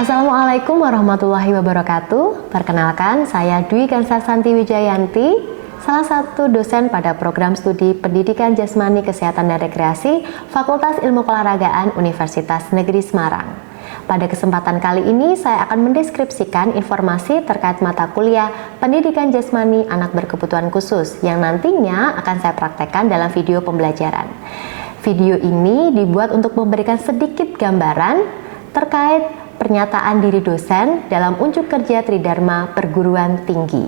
Assalamualaikum warahmatullahi wabarakatuh. Perkenalkan, saya Dwi Gansarsanti Wijayanti, salah satu dosen pada program studi Pendidikan Jasmani Kesehatan dan Rekreasi Fakultas Ilmu Keolahragaan Universitas Negeri Semarang. Pada kesempatan kali ini, saya akan mendeskripsikan informasi terkait mata kuliah Pendidikan Jasmani Anak Berkebutuhan Khusus yang nantinya akan saya praktekkan dalam video pembelajaran. Video ini dibuat untuk memberikan sedikit gambaran terkait pernyataan diri dosen dalam unjuk kerja Tridharma Perguruan Tinggi.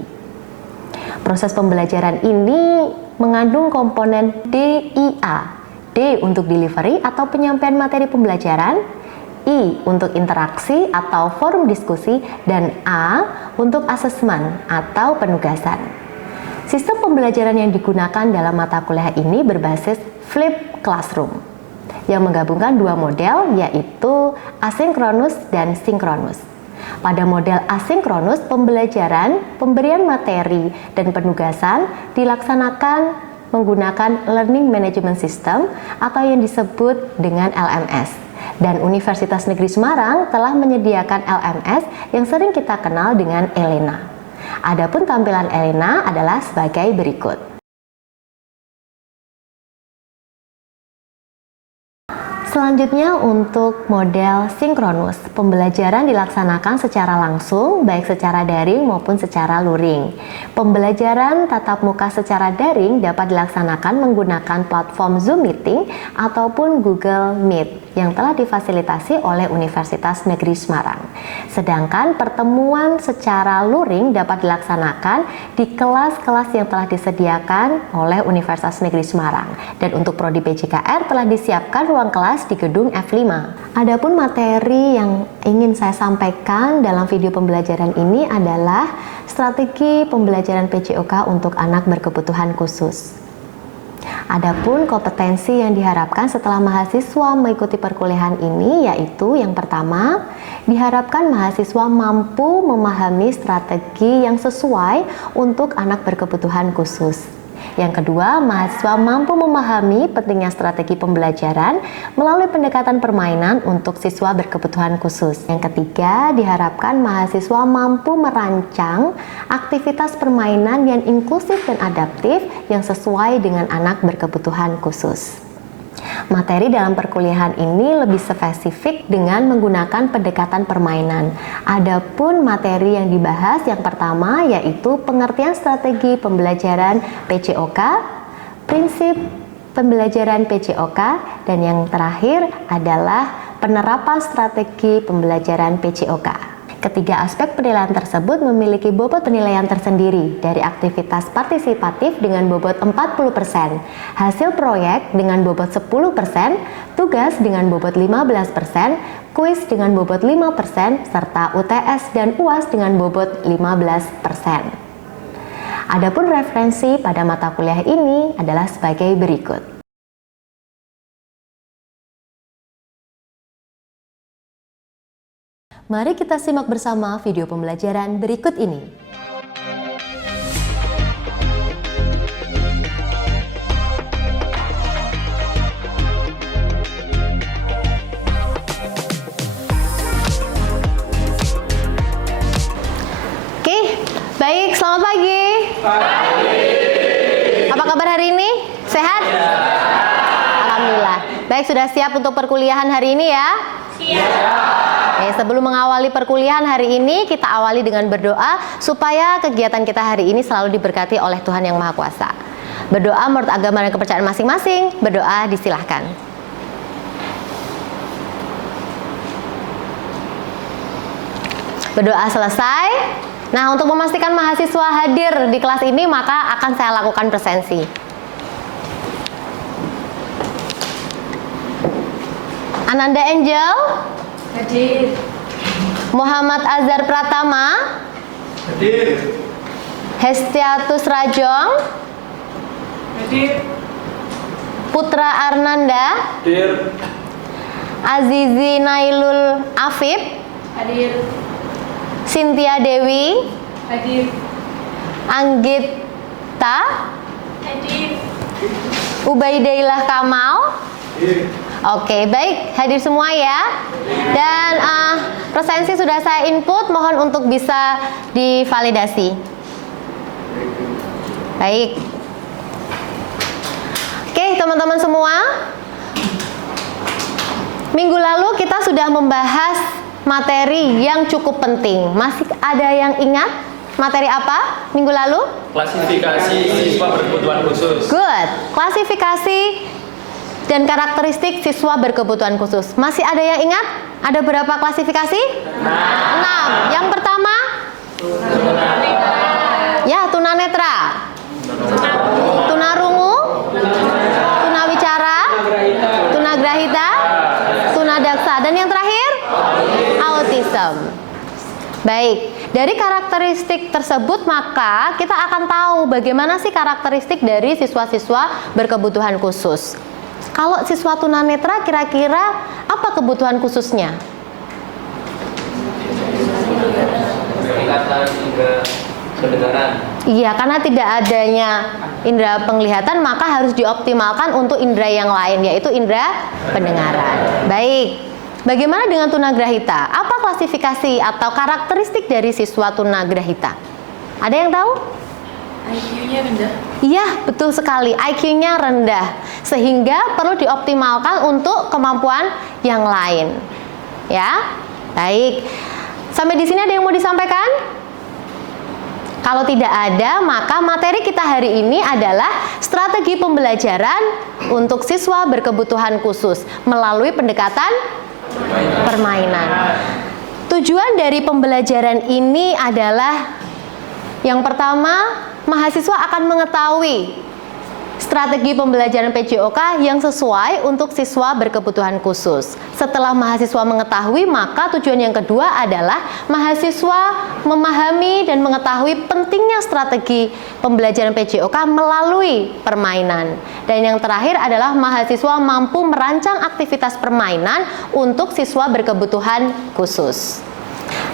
Proses pembelajaran ini mengandung komponen DIA. D untuk delivery atau penyampaian materi pembelajaran, I untuk interaksi atau forum diskusi, dan A untuk asesmen atau penugasan. Sistem pembelajaran yang digunakan dalam mata kuliah ini berbasis flipped classroom yang menggabungkan dua model, yaitu asinkronus dan sinkronus. Pada model asinkronus, pembelajaran, pemberian materi, dan penugasan dilaksanakan menggunakan Learning Management System atau yang disebut dengan LMS. Dan Universitas Negeri Semarang telah menyediakan LMS yang sering kita kenal dengan Elena. Adapun tampilan Elena adalah sebagai berikut. Selanjutnya untuk model sinkronus, pembelajaran dilaksanakan secara langsung, baik secara daring maupun secara luring. Pembelajaran tatap muka secara daring dapat dilaksanakan menggunakan platform Zoom Meeting ataupun Google Meet yang telah difasilitasi oleh Universitas Negeri Semarang. Sedangkan pertemuan secara luring dapat dilaksanakan di kelas-kelas yang telah disediakan oleh Universitas Negeri Semarang. Dan untuk Prodi PJKR telah disiapkan ruang kelas di gedung F5. Adapun materi yang ingin saya sampaikan dalam video pembelajaran ini adalah strategi pembelajaran PJOK untuk anak berkebutuhan khusus. Adapun kompetensi yang diharapkan setelah mahasiswa mengikuti perkuliahan ini yaitu yang pertama, diharapkan mahasiswa mampu memahami strategi yang sesuai untuk anak berkebutuhan khusus. Yang kedua, mahasiswa mampu memahami pentingnya strategi pembelajaran melalui pendekatan permainan untuk siswa berkebutuhan khusus. Yang ketiga, diharapkan mahasiswa mampu merancang aktivitas permainan yang inklusif dan adaptif yang sesuai dengan anak berkebutuhan khusus. Materi dalam perkuliahan ini lebih spesifik dengan menggunakan pendekatan permainan. Adapun materi yang dibahas yang pertama yaitu pengertian strategi pembelajaran PJOK, prinsip pembelajaran PJOK, dan yang terakhir adalah penerapan strategi pembelajaran PJOK. Ketiga aspek penilaian tersebut memiliki bobot penilaian tersendiri dari aktivitas partisipatif dengan bobot 40%, hasil proyek dengan bobot 10%, tugas dengan bobot 15%, kuis dengan bobot 5%, serta UTS dan UAS dengan bobot 15%. Adapun referensi pada mata kuliah ini adalah sebagai berikut. Mari kita simak bersama video pembelajaran berikut ini. Oke, baik, selamat pagi. Pagi. Apa kabar hari ini? Sehat? Ya. Alhamdulillah. Baik, sudah siap untuk perkuliahan hari ini ya? Siap. Sebelum mengawali perkuliahan hari ini, kita awali dengan berdoa supaya kegiatan kita hari ini selalu diberkati oleh Tuhan Yang Maha Kuasa. Berdoa menurut agama dan kepercayaan masing-masing. Berdoa disilahkan. Berdoa selesai. Nah, untuk memastikan mahasiswa hadir di kelas ini, maka akan saya lakukan presensi. Ananda Angel hadir. Muhammad Azhar Pratama hadir. Hestiatus Rajong hadir. Putra Arnanda hadir. Azizi Nailul Afif hadir. Cynthia Dewi hadir. Anggita hadir. Ubaidillah Kamal hadir. Oke, baik, hadir semua ya. Dan Presensi sudah saya input, mohon untuk bisa divalidasi. Baik. Oke, teman-teman semua. Minggu lalu kita sudah membahas materi yang cukup penting. Masih ada yang ingat materi apa minggu lalu? Klasifikasi siswa berkebutuhan khusus. Good. Klasifikasi dan karakteristik siswa berkebutuhan khusus. Masih ada yang ingat? Ada berapa klasifikasi? 6. Yang pertama? Ya, tunanetra. Tunarungu, tunawicara, tunagrahita, tunadaksa, dan yang terakhir autism. Baik, dari karakteristik tersebut maka kita akan tahu bagaimana sih karakteristik dari siswa-siswa berkebutuhan khusus. Kalau siswa tunanetra kira-kira apa kebutuhan khususnya? Pendengaran. Iya, karena tidak adanya indera penglihatan maka harus dioptimalkan untuk indera yang lain, yaitu indera pendengaran. Baik, bagaimana dengan tunagrahita? Apa klasifikasi atau karakteristik dari siswa tunagrahita? Ada yang tahu? IQ-nya rendah. Iya, betul sekali. IQ-nya rendah, sehingga perlu dioptimalkan untuk kemampuan yang lain. Ya, baik. Sampai di sini ada yang mau disampaikan? Kalau tidak ada, maka materi kita hari ini adalah strategi pembelajaran untuk siswa berkebutuhan khusus melalui pendekatan permainan. Tujuan dari pembelajaran ini adalah yang pertama, mahasiswa akan mengetahui strategi pembelajaran PJOK yang sesuai untuk siswa berkebutuhan khusus. Setelah mahasiswa mengetahui, maka tujuan yang kedua adalah mahasiswa memahami dan mengetahui pentingnya strategi pembelajaran PJOK melalui permainan. Dan yang terakhir adalah mahasiswa mampu merancang aktivitas permainan untuk siswa berkebutuhan khusus.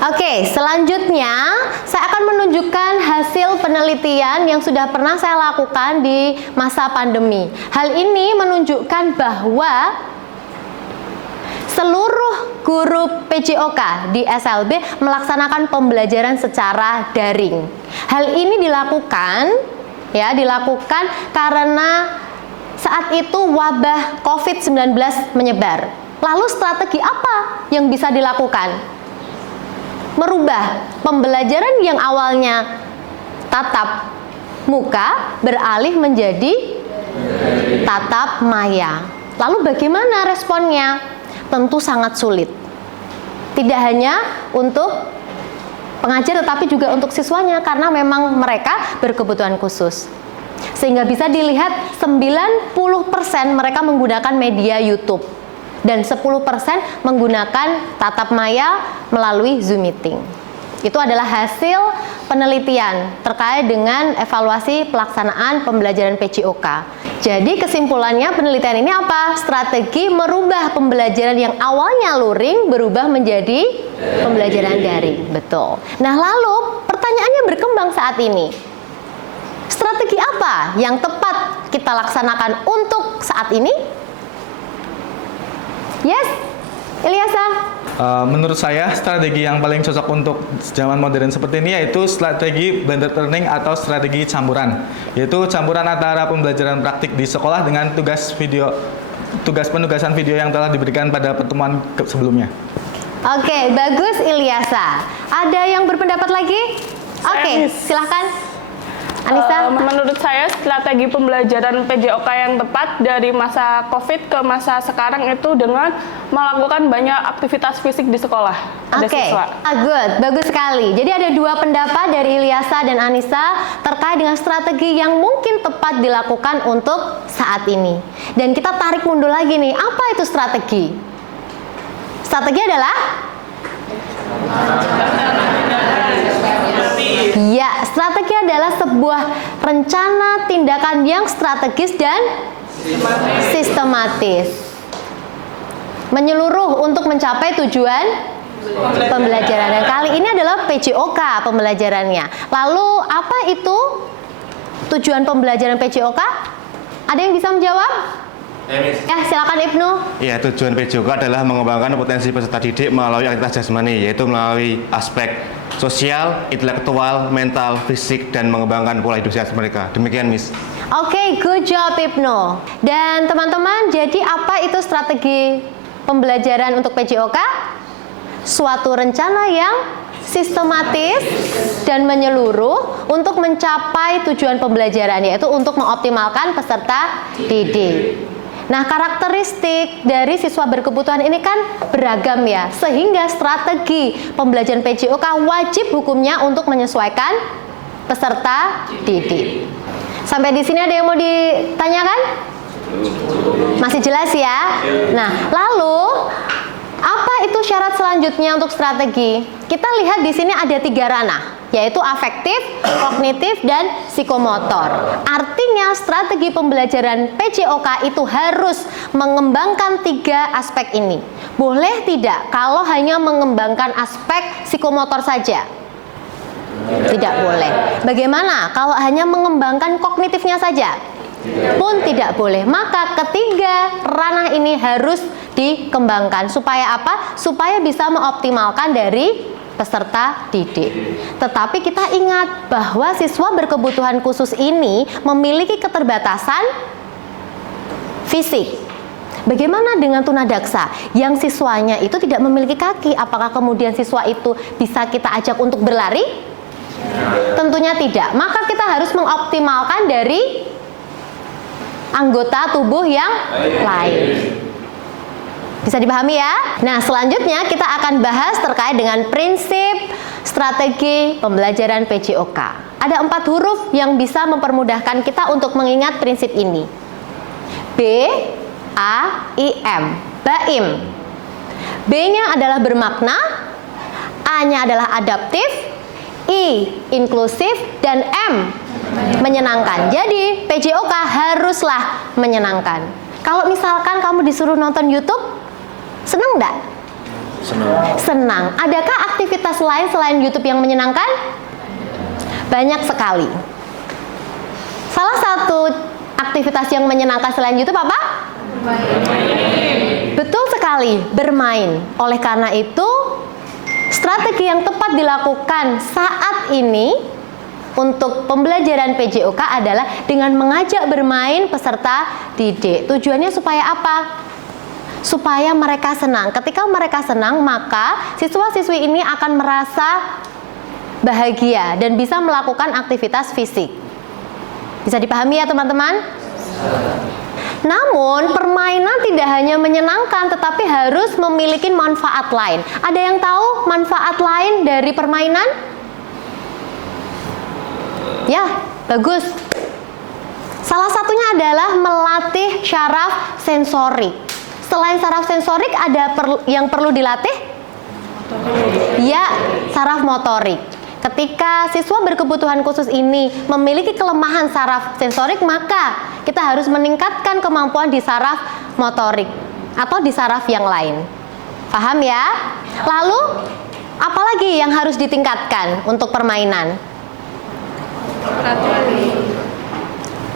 Oke, selanjutnya saya akan menunjukkan hasil penelitian yang sudah pernah saya lakukan di masa pandemi. Hal ini menunjukkan bahwa seluruh guru PJOK di SLB melaksanakan pembelajaran secara daring. Hal ini dilakukan karena saat itu wabah COVID-19 menyebar. Lalu strategi apa yang bisa dilakukan? Merubah pembelajaran yang awalnya tatap muka beralih menjadi tatap maya. Lalu bagaimana responnya? Tentu sangat sulit. Tidak hanya untuk pengajar tetapi juga untuk siswanya karena memang mereka berkebutuhan khusus. Sehingga bisa dilihat 90% mereka menggunakan media YouTube. Dan 10% menggunakan tatap maya melalui Zoom meeting. Itu adalah hasil penelitian terkait dengan evaluasi pelaksanaan pembelajaran PJOK. Jadi kesimpulannya penelitian ini apa? Strategi merubah pembelajaran yang awalnya luring berubah menjadi pembelajaran daring. Betul. Nah, lalu pertanyaannya berkembang saat ini. Strategi apa yang tepat kita laksanakan untuk saat ini? Yes, Ilyasa. Menurut saya strategi yang paling cocok untuk zaman modern seperti ini yaitu strategi blended learning atau strategi campuran, yaitu campuran antara pembelajaran praktik di sekolah dengan penugasan video yang telah diberikan pada pertemuan sebelumnya. Oke, bagus Ilyasa. Ada yang berpendapat lagi? Oke, silahkan. Anissa? Menurut saya strategi pembelajaran PJOK yang tepat dari masa COVID ke masa sekarang itu dengan melakukan banyak aktivitas fisik di sekolah. Oke, good, bagus sekali. Jadi ada dua pendapat dari Ilyasa dan Anissa terkait dengan strategi yang mungkin tepat dilakukan untuk saat ini. Dan kita tarik mundur lagi nih, apa itu strategi? Strategi adalah? Ya, strategi adalah sebuah rencana tindakan yang strategis dan sistematis. Menyeluruh untuk mencapai tujuan pembelajaran. Dan kali ini adalah PJOK pembelajarannya. Lalu apa itu tujuan pembelajaran PJOK? Ada yang bisa menjawab? Ya, silakan Ibnu. Ya, tujuan PJOK adalah mengembangkan potensi peserta didik melalui aktivitas jasmani, yaitu melalui aspek sosial, intelektual, mental, fisik, dan mengembangkan pola hidup sehat mereka. Demikian, Miss. Oke, good job Ibnu. Dan teman-teman, jadi apa itu strategi pembelajaran untuk PJOK? Suatu rencana yang sistematis dan menyeluruh untuk mencapai tujuan pembelajaran, yaitu untuk mengoptimalkan peserta didik. Nah, karakteristik dari siswa berkebutuhan ini kan beragam ya, sehingga strategi pembelajaran PJOK wajib hukumnya untuk menyesuaikan peserta didik. Sampai di sini ada yang mau ditanyakan? Masih jelas ya? Nah, lalu apa itu syarat selanjutnya untuk strategi? Kita lihat di sini ada 3 ranah, yaitu afektif, kognitif, dan psikomotor. Artinya strategi pembelajaran PJOK itu harus mengembangkan 3 aspek ini. Boleh tidak kalau hanya mengembangkan aspek psikomotor saja? Tidak boleh. Bagaimana kalau hanya mengembangkan kognitifnya saja? Pun tidak boleh. Maka ketiga ranah ini harus dikembangkan. Supaya apa? Supaya bisa mengoptimalkan dari peserta didik. Tetapi kita ingat bahwa siswa berkebutuhan khusus ini memiliki keterbatasan fisik. Bagaimana dengan tunadaksa yang siswanya itu tidak memiliki kaki? Apakah kemudian siswa itu bisa kita ajak untuk berlari? Tentunya tidak. Maka kita harus mengoptimalkan dari anggota tubuh yang lain. Bisa dipahami ya? Nah, selanjutnya kita akan bahas terkait dengan prinsip strategi pembelajaran PJOK. Ada 4 huruf yang bisa mempermudahkan kita untuk mengingat prinsip ini. B, A, I, M. BAIM. B-nya adalah bermakna, A-nya adalah adaptif, I, inklusif, dan M, menyenangkan. Jadi, PJOK haruslah menyenangkan. Kalau misalkan kamu disuruh nonton YouTube, senang enggak? Senang. Adakah aktivitas lain selain YouTube yang menyenangkan? Banyak sekali. Salah satu aktivitas yang menyenangkan selain YouTube apa? Bermain. Betul sekali, bermain. Oleh karena itu, strategi yang tepat dilakukan saat ini untuk pembelajaran PJOK adalah dengan mengajak bermain peserta didik. Tujuannya supaya apa? Supaya mereka senang. Ketika mereka senang, maka siswa-siswi ini akan merasa bahagia dan bisa melakukan aktivitas fisik. Bisa dipahami ya teman-teman? Namun, permainan tidak hanya menyenangkan, tetapi harus memiliki manfaat lain. Ada yang tahu manfaat lain dari permainan? Ya, bagus. Salah satunya adalah melatih syaraf sensorik. Selain saraf sensorik, ada yang perlu dilatih? Ya, saraf motorik. Ketika siswa berkebutuhan khusus ini memiliki kelemahan saraf sensorik, maka kita harus meningkatkan kemampuan di saraf motorik atau di saraf yang lain. Paham ya? Lalu, apalagi yang harus ditingkatkan untuk permainan?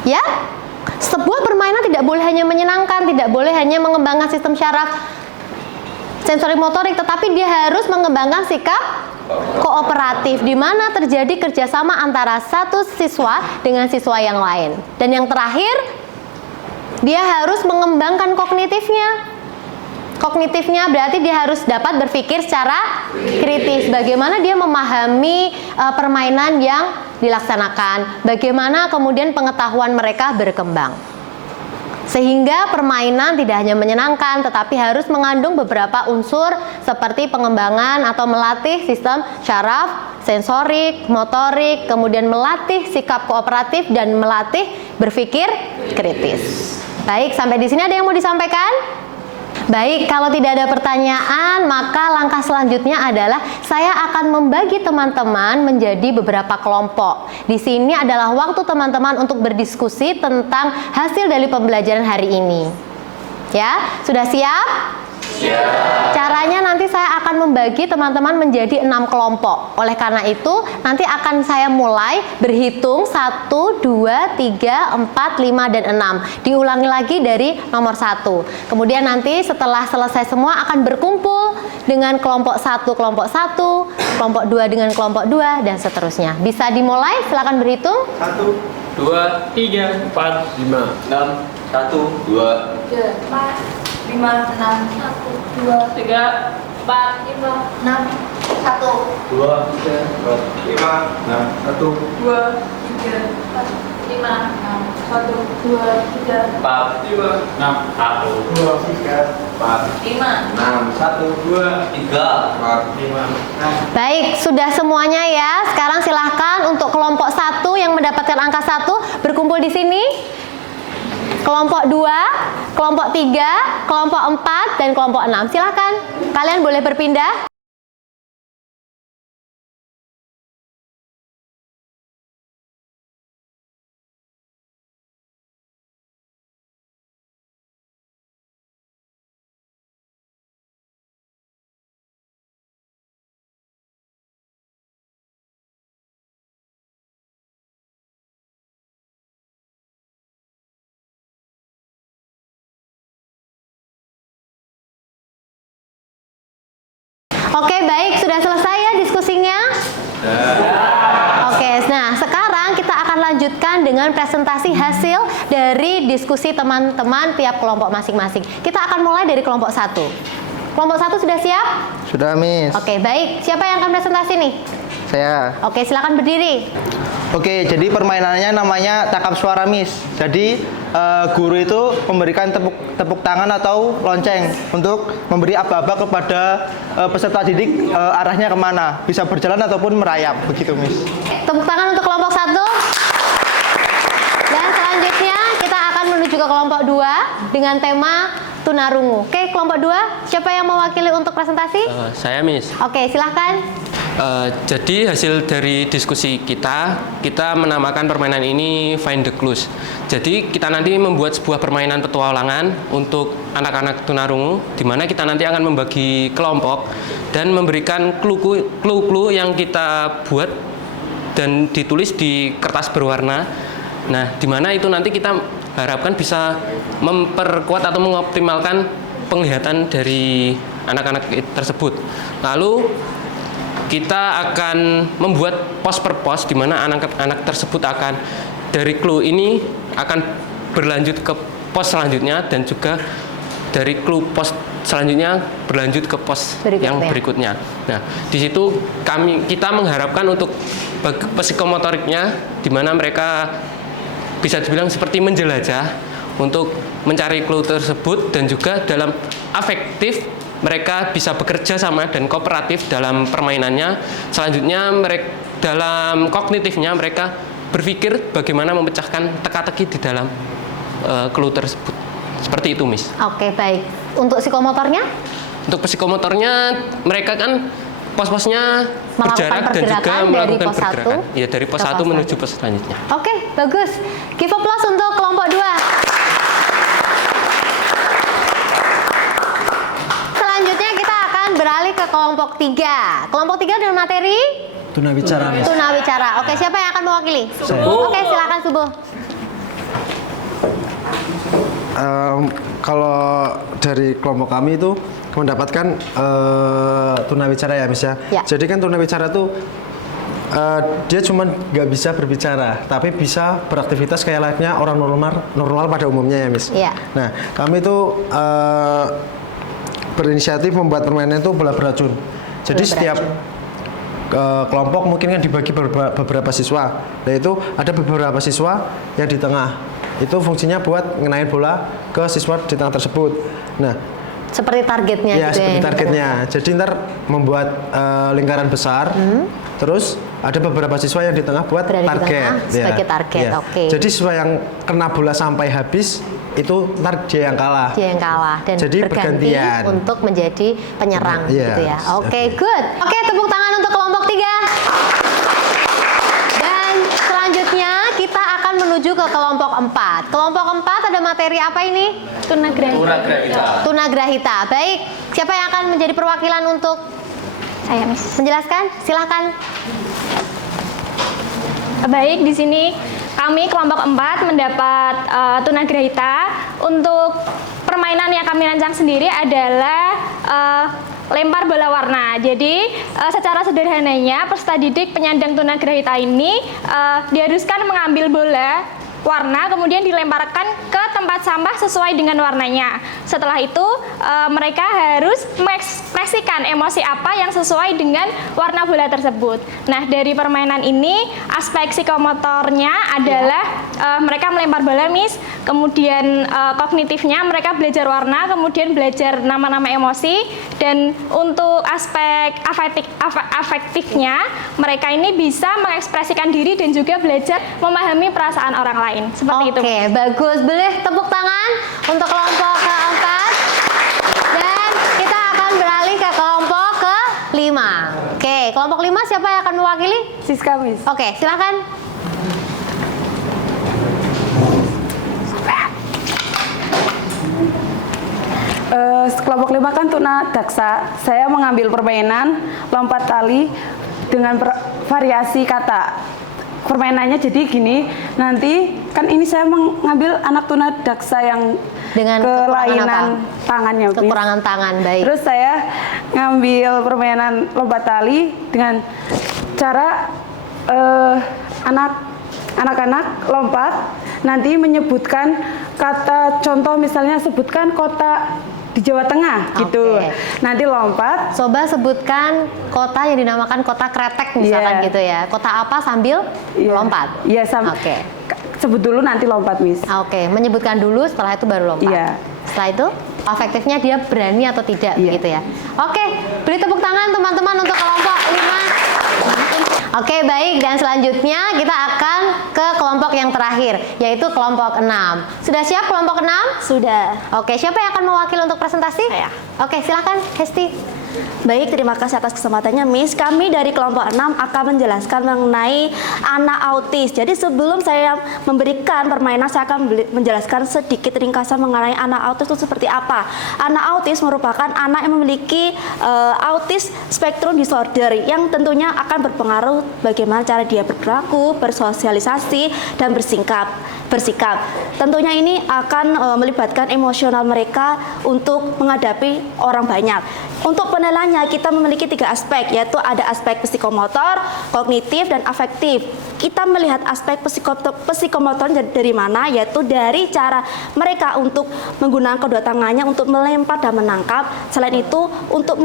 Ya, sebuah permainan tidak boleh hanya menyenangkan, tidak boleh hanya mengembangkan sistem syaraf sensorik motorik, tetapi dia harus mengembangkan sikap kooperatif, di mana terjadi kerjasama antara satu siswa dengan siswa yang lain. Dan yang terakhir, dia harus mengembangkan kognitifnya. Kognitifnya berarti dia harus dapat berpikir secara kritis. Bagaimana dia memahami permainan yang dilaksanakan, bagaimana kemudian pengetahuan mereka berkembang. Sehingga permainan tidak hanya menyenangkan, tetapi harus mengandung beberapa unsur seperti pengembangan atau melatih sistem syaraf, sensorik, motorik, kemudian melatih sikap kooperatif dan melatih berpikir kritis. Baik, sampai di sini ada yang mau disampaikan? Baik, kalau tidak ada pertanyaan, maka langkah selanjutnya adalah saya akan membagi teman-teman menjadi beberapa kelompok. Di sini adalah waktu teman-teman untuk berdiskusi tentang hasil dari pembelajaran hari ini. Ya, sudah siap? Siap. Caranya nanti saya akan akan membagi teman-teman menjadi 6 kelompok. Oleh karena itu, nanti akan saya mulai berhitung 1, 2, 3, 4, 5, dan 6. Diulangi lagi dari nomor 1. Kemudian nanti setelah selesai semua akan berkumpul dengan kelompok 1, kelompok 1, kelompok 2 dengan kelompok 2, dan seterusnya. Bisa dimulai, silakan berhitung. 1, 2, 3, 4, 5, 6, 1, 2, 3, 4, 5, 6, 1, 2, 3, 4, 5, 6, 1, 2, 3, 5, 6, 1, 2, 3, 4, 5, 6, 1, 2, 3, 4, 5, 6, 1, 2, 3, 4, 5. 6, 1, 2, 3, 4, 5, 6. Baik, sudah semuanya ya. Sekarang silahkan untuk kelompok 1 yang mendapatkan angka 1 berkumpul di sini. Kelompok 2, kelompok 3, kelompok 4, dan kelompok 6. Silahkan, kalian boleh berpindah. Oke, baik, sudah selesai ya diskusinya? Oke, nah sekarang kita akan lanjutkan dengan presentasi hasil dari diskusi teman-teman tiap kelompok masing-masing. Kita akan mulai dari kelompok 1. Kelompok 1 sudah siap? Sudah, Miss. Oke, baik. Siapa yang akan presentasi nih? Saya. Oke, silakan berdiri. Oke, jadi permainannya namanya tangkap suara, Miss. Jadi guru itu memberikan tepuk tangan atau lonceng untuk memberi aba-aba kepada peserta didik arahnya kemana. Bisa berjalan ataupun merayap, begitu, Miss. Tepuk tangan untuk kelompok 1. Dan selanjutnya kita akan menuju ke kelompok 2 dengan tema tunarungu. Oke, kelompok 2, siapa yang mewakili untuk presentasi? Saya, Miss. Oke, silahkan. Jadi hasil dari diskusi kita menamakan permainan ini Find the Clues. Jadi kita nanti membuat sebuah permainan petualangan untuk anak-anak tunarungu, di mana kita nanti akan membagi kelompok dan memberikan clue-clue yang kita buat dan ditulis di kertas berwarna. Nah, di mana itu nanti kita harapkan bisa memperkuat atau mengoptimalkan penglihatan dari anak-anak tersebut. Lalu kita akan membuat pos per pos, di mana anak-anak tersebut akan dari clue ini akan berlanjut ke pos selanjutnya, dan juga dari clue pos selanjutnya berlanjut ke pos yang berikutnya. Nah, di situ kita mengharapkan untuk psikomotoriknya, di mana mereka bisa dibilang seperti menjelajah untuk mencari clue tersebut, dan juga dalam afektif mereka bisa bekerja sama dan kooperatif dalam permainannya. Selanjutnya dalam kognitifnya mereka berpikir bagaimana memecahkan teka-teki di dalam clue tersebut. Seperti itu, Miss. Oke, baik. Untuk psikomotornya? Untuk psikomotornya mereka kan pos-posnya berjarak dan juga melakukan pergerakan. Ya, dari pos 1 menuju pos selanjutnya. Oke, bagus. Give applause untuk kelompok 2. Selanjutnya kita akan beralih ke kelompok 3. Kelompok 3 dengan materi tunawicara, Miss. Tunawicara. Oke, siapa yang akan mewakili? Oke, silakan Subuh. Kalau dari kelompok kami itu mendapatkan tunawicara ya, Miss ya. Jadi kan tunawicara itu dia cuma nggak bisa berbicara, tapi bisa beraktivitas kayak layaknya orang normal pada umumnya ya, Miss. Iya. Nah, kami itu berinisiatif membuat permainan itu bola beracun. Jadi setiap kelompok mungkin kan dibagi beberapa siswa. Nah, itu ada beberapa siswa yang di tengah. Itu fungsinya buat ngenain bola ke siswa di tengah tersebut. Nah, seperti targetnya ya, gitu seperti targetnya. Jadi ntar membuat lingkaran besar. Terus ada beberapa siswa yang di tengah buat target. Sebagai target, ya. oke. Jadi siswa yang kena bola sampai habis itu ntar dia yang kalah. Dia yang kalah dan jadi berganti bergantian untuk menjadi penyerang gitu ya. Oke, good. Oke, tepuk tangan untuk kelompok 3. Dan selanjutnya kita akan menuju ke kelompok 4. Kelompok 4 ada materi apa ini? Tunagrahita. Tunagrahita. Baik, siapa yang akan menjadi perwakilan untuk Saya, Miss. Menjelaskan? Silakan. Baik, di sini kami kelompok 4 mendapat tunagrahita. Untuk permainan yang kami rancang sendiri adalah lempar bola warna. Jadi secara sederhananya peserta didik penyandang tunagrahita ini diharuskan mengambil bola warna kemudian dilemparkan ke tempat sampah sesuai dengan warnanya. Setelah itu mereka harus mengekspresikan emosi apa yang sesuai dengan warna bola tersebut. Nah, dari permainan ini aspek psikomotornya adalah mereka melempar bola, Miss. Kemudian kognitifnya mereka belajar warna, kemudian belajar nama-nama emosi, dan untuk aspek afektifnya mereka ini bisa mengekspresikan diri dan juga belajar memahami perasaan orang lain. Seperti itu. Oke, bagus. Boleh tepuk tangan untuk kelompok keempat. Dan kita akan beralih ke kelompok ke-5. Oke, kelompok 5 siapa yang akan mewakili? Siska, Miss. Oke, silakan. Kelompok 5 kan tuna daksa. Saya mengambil permainan lompat tali dengan variasi kata. Permainannya jadi gini, nanti kan ini saya mengambil anak tuna daksa yang Dengan kelainan tangannya, Miss. Kekurangan tangan, baik. Terus saya ngambil permainan lompat tali dengan cara anak-anak lompat nanti menyebutkan kata contoh, misalnya sebutkan kota di Jawa Tengah gitu. Oke. Nanti lompat. Coba sebutkan kota yang dinamakan kota kretek misalkan gitu ya. Kota apa sambil melompat? Iya, Oke. Sebut dulu nanti lompat, Miss. Oke, menyebutkan dulu setelah itu baru lompat. Iya. Setelah itu afektifnya dia berani atau tidak begitu ya. Oke, beri tepuk tangan teman-teman untuk kelompok 5. Oke, baik, dan selanjutnya kita akan ke kelompok yang terakhir, yaitu kelompok 6. Sudah siap kelompok 6? Sudah. Oke, siapa yang akan mewakili untuk presentasi? Saya. Oke, silakan Hesti. Baik, terima kasih atas kesempatannya, Miss. Kami dari kelompok 6 akan menjelaskan mengenai anak autis. Jadi sebelum saya memberikan permainan, saya akan menjelaskan sedikit ringkasan mengenai anak autis itu seperti apa. Anak autis merupakan anak yang memiliki autis spektrum disorder yang tentunya akan berpengaruh bagaimana cara dia berperilaku, bersosialisasi, dan bersikap. Tentunya ini akan melibatkan emosional mereka untuk menghadapi orang banyak. Untuk penilaiannya kita memiliki 3 aspek, yaitu ada aspek psikomotor, kognitif, dan afektif. Kita melihat aspek psikomotor dari mana, yaitu dari cara mereka untuk menggunakan kedua tangannya untuk melempar dan menangkap. Selain itu untuk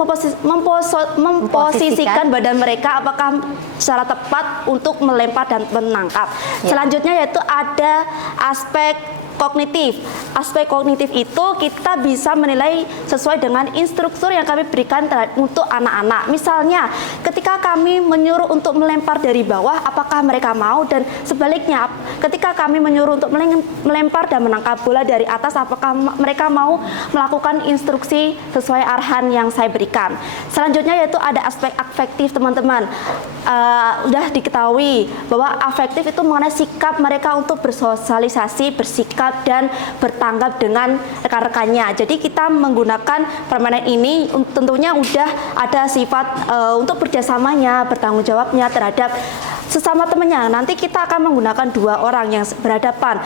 memposisikan badan mereka apakah secara tepat untuk melempar dan menangkap. Selanjutnya yaitu ada aspek kognitif. Aspek kognitif itu kita bisa menilai sesuai dengan instruktur yang kami berikan untuk anak-anak. Misalnya, ketika kami menyuruh untuk melempar dari bawah, apakah mereka mau? Dan sebaliknya, ketika kami menyuruh untuk melempar dan menangkap bola dari atas, apakah mereka mau melakukan instruksi sesuai arahan yang saya berikan? Selanjutnya yaitu ada aspek afektif, teman-teman. Udah diketahui bahwa afektif itu mengenai sikap mereka untuk bersosialisasi, bersikap, dan bertanggap dengan rekan-rekannya. Jadi kita menggunakan permainan ini tentunya udah ada sifat untuk berjasamanya, bertanggung jawabnya terhadap sesama temannya. Nanti kita akan menggunakan 2 orang yang berhadapan.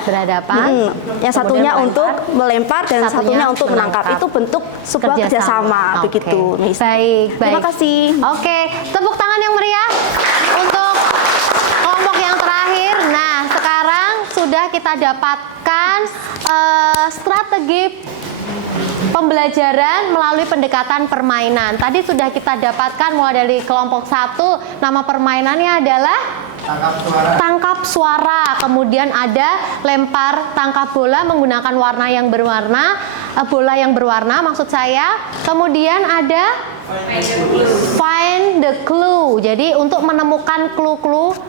Yang satunya untuk melempar dan satunya untuk menangkap. Itu bentuk sebuah kerjasama. Begitu, Miss. Baik. Terima kasih. Oke, tepuk tangan yang meriah untuk kelompok yang terakhir. Nah, sekarang sudah kita dapatkan strategi pembelajaran melalui pendekatan permainan. Tadi sudah kita dapatkan mulai dari kelompok 1, nama permainannya adalah tangkap suara. Kemudian ada lempar tangkap bola menggunakan warna yang berwarna, bola yang berwarna maksud saya. Kemudian ada find the clue. Jadi untuk menemukan clue-clue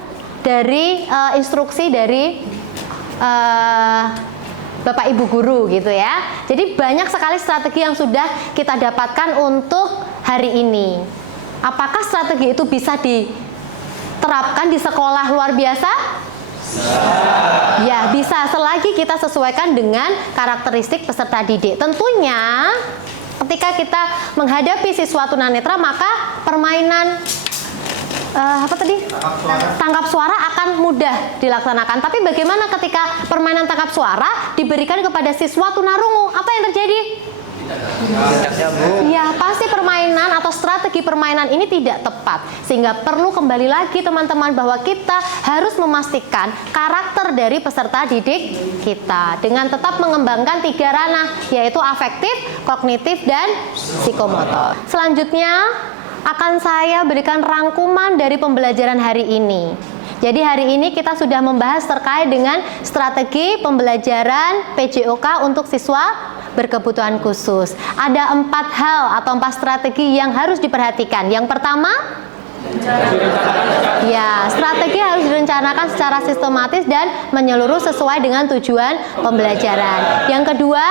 dari instruksi dari Bapak Ibu guru gitu ya. Jadi banyak sekali strategi yang sudah kita dapatkan untuk hari ini. Apakah strategi itu bisa diterapkan di sekolah luar biasa? Ya, bisa selagi kita sesuaikan dengan karakteristik peserta didik. Tentunya ketika kita menghadapi siswa tunanetra, maka permainan tangkap suara akan mudah dilaksanakan. Tapi bagaimana ketika permainan tangkap suara diberikan kepada siswa tunarungu? Apa yang terjadi? Ya, pasti permainan atau strategi permainan ini tidak tepat. Sehingga perlu kembali lagi teman-teman bahwa kita harus memastikan karakter dari peserta didik kita dengan tetap mengembangkan 3 ranah, yaitu afektif, kognitif, dan psikomotor. Selanjutnya akan saya berikan rangkuman dari pembelajaran hari ini. Jadi hari ini kita sudah membahas terkait dengan strategi pembelajaran PJOK untuk siswa berkebutuhan khusus. Ada 4 hal atau 4 strategi yang harus diperhatikan. Yang pertama, ya, strategi harus direncanakan secara sistematis dan menyeluruh sesuai dengan tujuan pembelajaran. Yang kedua,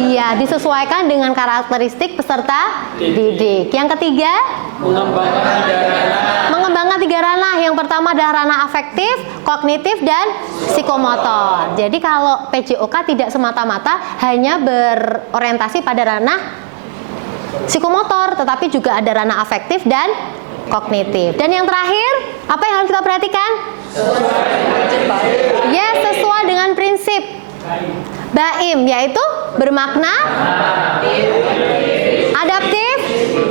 iya, disesuaikan dengan karakteristik peserta didik. Yang ketiga, mengembangkan 3 ranah. Yang pertama adalah ranah afektif, kognitif, dan psikomotor. Jadi kalau PJOK tidak semata-mata hanya berorientasi pada ranah psikomotor, tetapi juga ada ranah afektif dan kognitif. Dan yang terakhir, apa yang harus kita perhatikan? Yes, sesuai dengan prinsip BAIM, yaitu bermakna, adaptif,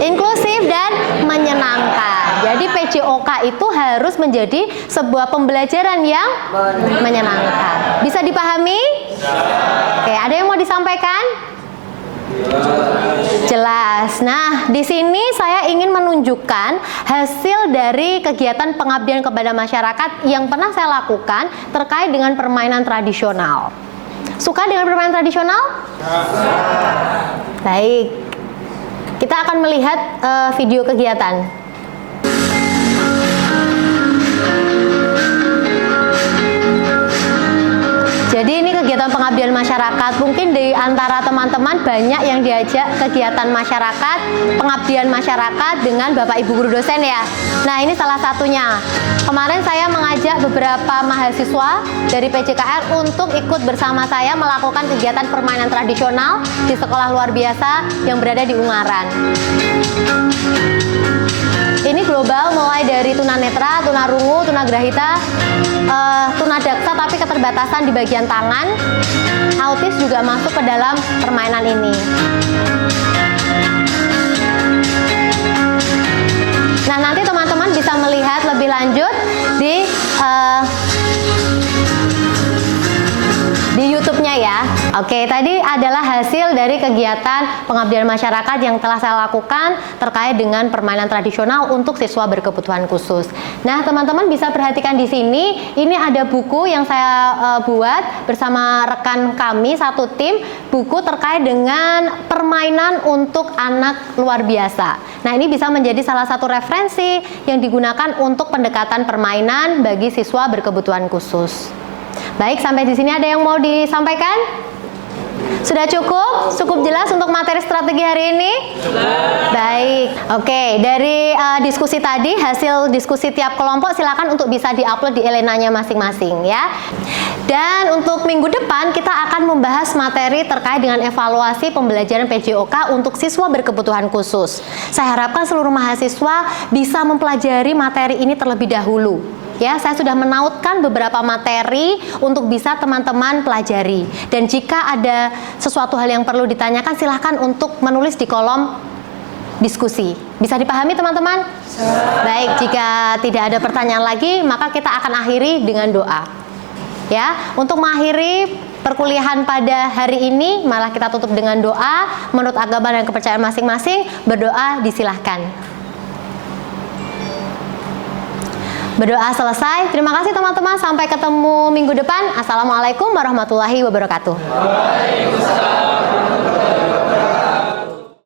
inklusif, dan menyenangkan. Jadi PJOK itu harus menjadi sebuah pembelajaran yang menyenangkan. Bisa dipahami? Oke, ada yang mau disampaikan? Jelas. Nah, di sini saya ingin menunjukkan hasil dari kegiatan pengabdian kepada masyarakat yang pernah saya lakukan terkait dengan permainan tradisional. Suka dengan permainan tradisional? Baik. Kita akan melihat video kegiatan. Jadi ini kegiatan pengabdian masyarakat. Mungkin di antara teman-teman banyak yang diajak kegiatan masyarakat, pengabdian masyarakat dengan Bapak Ibu guru dosen ya. Nah, ini salah satunya. Kemarin saya mengajak beberapa mahasiswa dari PJKR untuk ikut bersama saya melakukan kegiatan permainan tradisional di sekolah luar biasa yang berada di Ungaran. Ini global, mulai dari tunanetra, tunarungu, tunagrahita, tunadaksa tapi keterbatasan di bagian tangan. Autis juga masuk ke dalam permainan ini. Nah, nanti teman-teman bisa melihat lebih lanjut di YouTube-nya ya. Oke, tadi adalah hasil dari kegiatan pengabdian masyarakat yang telah saya lakukan terkait dengan permainan tradisional untuk siswa berkebutuhan khusus. Nah, teman-teman bisa perhatikan di sini, ini ada buku yang saya buat bersama rekan kami, satu tim, buku terkait dengan permainan untuk anak luar biasa. Nah, ini bisa menjadi salah satu referensi yang digunakan untuk pendekatan permainan bagi siswa berkebutuhan khusus. Baik, sampai di sini ada yang mau disampaikan? Sudah cukup? Cukup jelas untuk materi strategi hari ini? Baik. Oke, dari diskusi tadi, hasil diskusi tiap kelompok silakan untuk bisa diupload di Elenanya masing-masing ya. Dan untuk minggu depan kita akan membahas materi terkait dengan evaluasi pembelajaran PJOK untuk siswa berkebutuhan khusus. Saya harapkan seluruh mahasiswa bisa mempelajari materi ini terlebih dahulu. Ya, saya sudah menautkan beberapa materi untuk bisa teman-teman pelajari. Dan jika ada sesuatu hal yang perlu ditanyakan, silahkan untuk menulis di kolom diskusi. Bisa dipahami teman-teman? Baik, jika tidak ada pertanyaan lagi, maka kita akan akhiri dengan doa. Ya, untuk mengakhiri perkuliahan pada hari ini, malah kita tutup dengan doa. Menurut agama dan kepercayaan masing-masing, berdoa disilahkan. Berdoa selesai. Terima kasih teman-teman. Sampai ketemu minggu depan. Assalamualaikum warahmatullahi wabarakatuh. Waalaikumsalam.